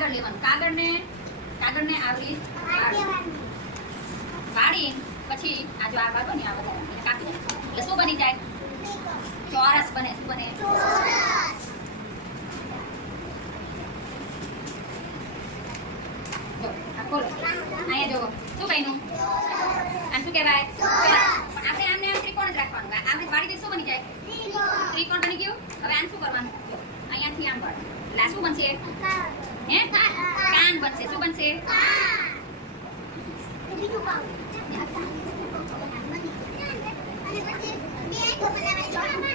કાગળ લેવાનું. કાગળને આવરી વાળી પછી આ જો આ ભાગો ને આ બધા એને કાપી નાખો. એટલે શું બની જાય? ચોરસ બને. શું બને? જો આ ખોલો. અહીંયા જો શું બન્યું? આ શું કહેવાય? આપણે આમને આમ ત્રિકોણ જ રાખવાનું. આમને વાળી દે શું બની જાય? ત્રિકોણ બની ગયું. હવે આને શું કરવાનું? અહીંયાથી આમ વાળ. એટલે આ શું બનશે? હે? કાન બનશે. શું બનશે?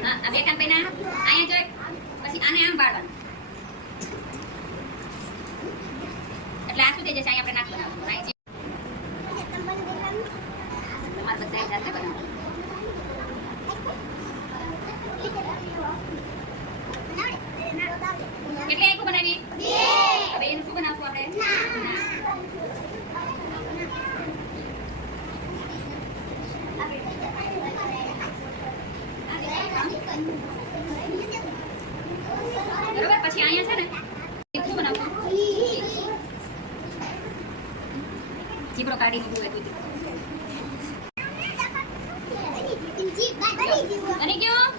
હા, બે કાન પૈના અહીંયા જોઈ પછી આને આમ વાળવાનું. એટલે આ શું થઈ જશે? અહીંયા આપણે નાક બનાવવાનું. તમારે બધા જાતે બનાવવાનું. કેટલી આંખો બનાવી? હવે એનું શું બનાવશું આપણે? બરોબર. પછી અહીંયા છે ને શું બનાવશું? જીબ્રો કાઢી દીધું હતું. બની ગયું.